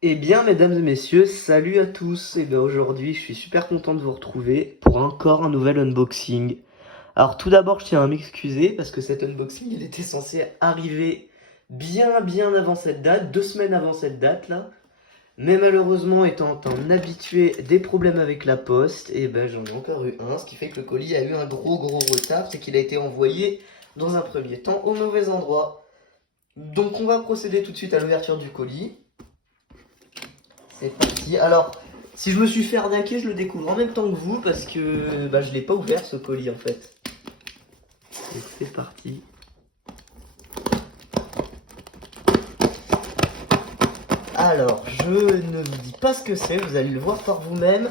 Eh bien, mesdames et messieurs, salut à tous. Et bien aujourd'hui, je suis super content de vous retrouver pour encore un nouvel unboxing. Alors tout d'abord, je tiens à m'excuser parce que cet unboxing, il était censé arriver bien avant cette date, 2 semaines avant cette date là. Mais malheureusement, étant un habitué des problèmes avec la poste, et ben j'en ai encore eu un, ce qui fait que le colis a eu un gros retard, c'est qu'il a été envoyé dans un premier temps au mauvais endroit. Donc on va procéder tout de suite à l'ouverture du colis. C'est parti. Alors, si je me suis fait arnaquer, je le découvre en même temps que vous parce que bah, je l'ai pas ouvert ce colis en fait. Et c'est parti. Alors, je ne vous dis pas ce que c'est, vous allez le voir par vous-même.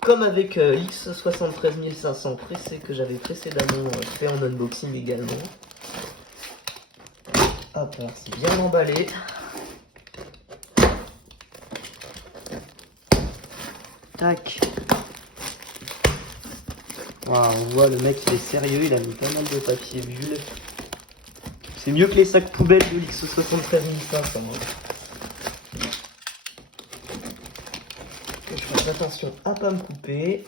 Comme avec l'X73500 pressé que j'avais précédemment fait en unboxing également. Hop, alors c'est bien emballé. Tac. Wow, on voit le mec il est sérieux, il a mis pas mal de papier bulle. C'est mieux que les sacs poubelles de l'X73500. Je fais attention à pas me couper.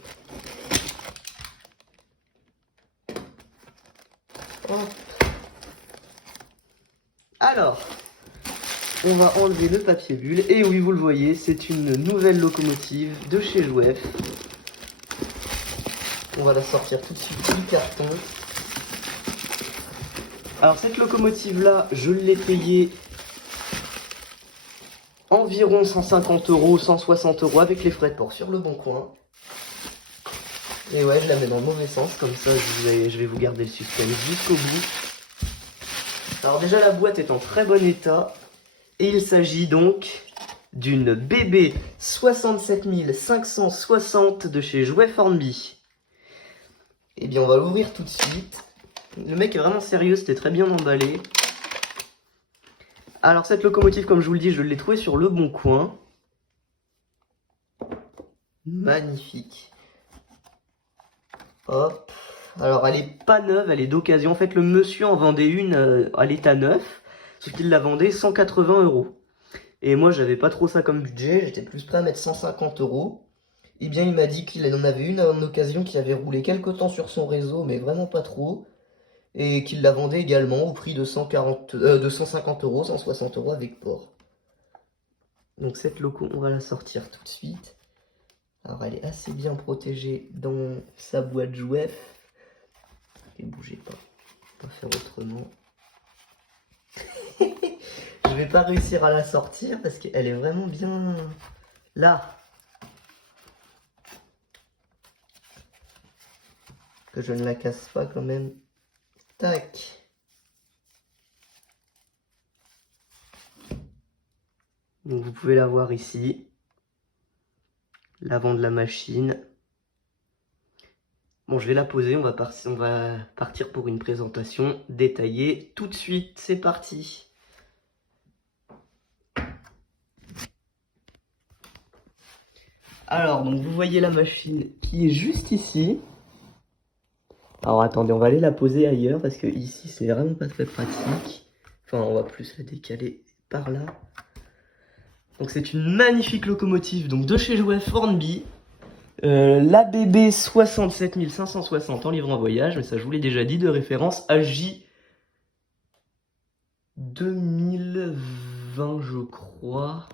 Hop. Alors, on va enlever le papier bulle. Et oui, vous le voyez, c'est une nouvelle locomotive de chez Jouef. On va la sortir tout de suite du carton. Alors cette locomotive là, je l'ai payée environ 150 €, 160 € avec les frais de port sur le bon coin. Et ouais, je la mets dans le mauvais sens, comme ça je vais vous garder le suspense jusqu'au bout. Alors déjà la boîte est en très bon état. Et il s'agit donc d'une BB 67560 de chez Jouet Hornby. Eh bien on va l'ouvrir tout de suite. Le mec est vraiment sérieux, c'était très bien emballé. Alors cette locomotive, comme je vous le dis, je l'ai trouvée sur le bon coin. Magnifique. Hop. Alors elle est pas neuve, elle est d'occasion. En fait le monsieur en vendait une à l'état neuf, sauf qu'il la vendait 180 €. Et moi j'avais pas trop ça comme budget, j'étais plus prêt à mettre 150 €. Eh bien il m'a dit qu'il en avait une en occasion qui avait roulé quelque temps sur son réseau, mais vraiment pas trop. Et qu'il la vendait également au prix de 150 €, 160 € avec port. Donc cette loco, on va la sortir tout de suite. Alors elle est assez bien protégée dans sa boîte Jouef. Et bougez pas, on va faire autrement. Je vais pas réussir à la sortir parce qu'elle est vraiment bien là. Que je ne la casse pas quand même. Tac. Donc vous pouvez la voir ici. L'avant de la machine. Bon, je vais la poser, on va partir pour une présentation détaillée tout de suite. C'est parti. Alors, donc vous voyez la machine qui est juste ici. Alors attendez, on va aller la poser ailleurs parce que ici c'est vraiment pas très pratique. Enfin, on va plus la décaler par là. Donc c'est une magnifique locomotive donc de chez Jouef Hornby. L'ABB 67560 en livre en voyage, mais ça je vous l'ai déjà dit, de référence AJ 2020 je crois.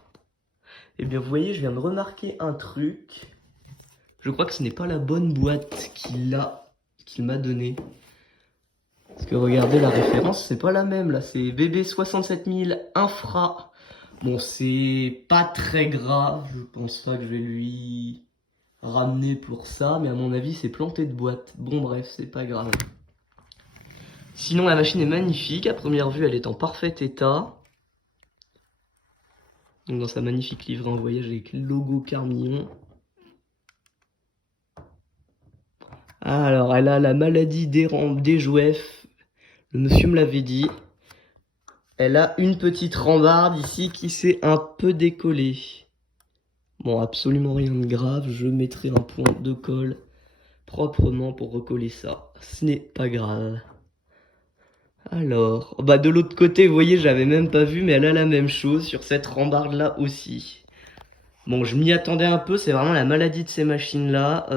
Et bien vous voyez, je viens de remarquer un truc. Je crois que ce n'est pas la bonne boîte qu'il m'a donnée. Parce que regardez la référence, c'est pas la même là, c'est BB 67000 infra. Bon, c'est pas très grave, je pense pas que je vais lui ramener pour ça, mais à mon avis c'est planté de boîte. Bon bref, c'est pas grave. Sinon la machine est magnifique, à première vue elle est en parfait état. Donc dans sa magnifique livrée en voyage avec le logo Carmillon. Alors elle a la maladie des Jouef, le monsieur me l'avait dit. Elle a une petite rambarde ici qui s'est un peu décollée. Bon, absolument rien de grave, je mettrai un point de colle proprement pour recoller ça. Ce n'est pas grave. Alors, bah de l'autre côté, vous voyez, j'avais même pas vu, mais elle a la même chose sur cette rambarde là aussi. Bon, je m'y attendais un peu, c'est vraiment la maladie de ces machines-là,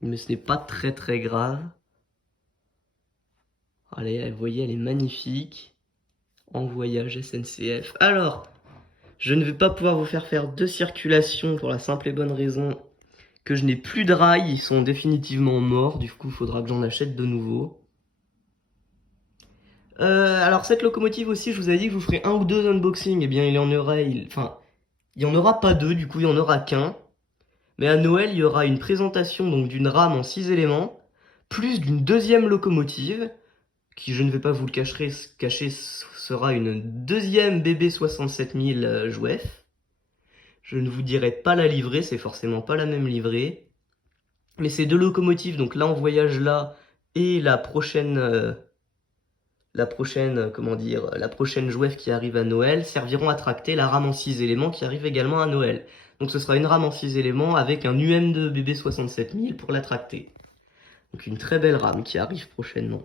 mais ce n'est pas très très grave. Allez, vous voyez, elle est magnifique. En voyage SNCF. Alors, je ne vais pas pouvoir vous faire deux circulations pour la simple et bonne raison que je n'ai plus de rails, ils sont définitivement morts, du coup il faudra que j'en achète de nouveaux. Alors cette locomotive aussi, je vous avais dit que je vous ferai un ou deux unboxings, et bien il y en aura, enfin, il y en aura pas deux, du coup il y en aura qu'un. Mais à Noël, il y aura une présentation donc d'une rame en 6 éléments, plus d'une deuxième locomotive, qui je ne vais pas vous le cacher, sera une deuxième BB 67000 Jouef. Je ne vous dirai pas la livrée, c'est forcément pas la même livrée. Mais ces deux locomotives, donc là en voyage là, et comment dire, la prochaine Jouef qui arrive à Noël, serviront à tracter la rame en 6 éléments qui arrive également à Noël. Donc ce sera une rame en 6 éléments avec un UM2 BB 67000 pour la tracter. Donc une très belle rame qui arrive prochainement.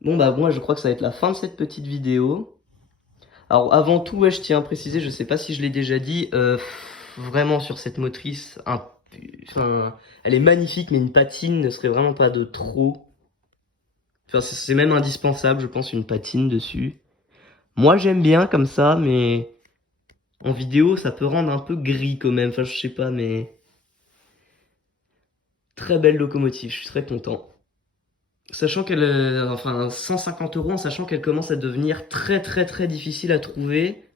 Bon bah moi je crois que ça va être la fin de cette petite vidéo. Alors avant tout, ouais, je tiens à préciser, je sais pas si je l'ai déjà dit, vraiment sur cette motrice, enfin, elle est magnifique, mais une patine ne serait vraiment pas de trop. Enfin, c'est même indispensable, je pense, une patine dessus. Moi j'aime bien comme ça, mais en vidéo ça peut rendre un peu gris quand même, enfin je sais pas, mais... Très belle locomotive, je suis très content. Sachant qu'elle, enfin 150 €, en sachant qu'elle commence à devenir très très très difficile à trouver.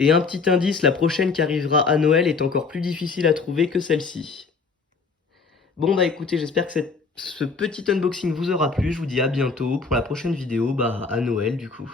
Et un petit indice, la prochaine qui arrivera à Noël est encore plus difficile à trouver que celle-ci. Bon bah écoutez, j'espère que ce petit unboxing vous aura plu. Je vous dis à bientôt pour la prochaine vidéo, bah à Noël du coup.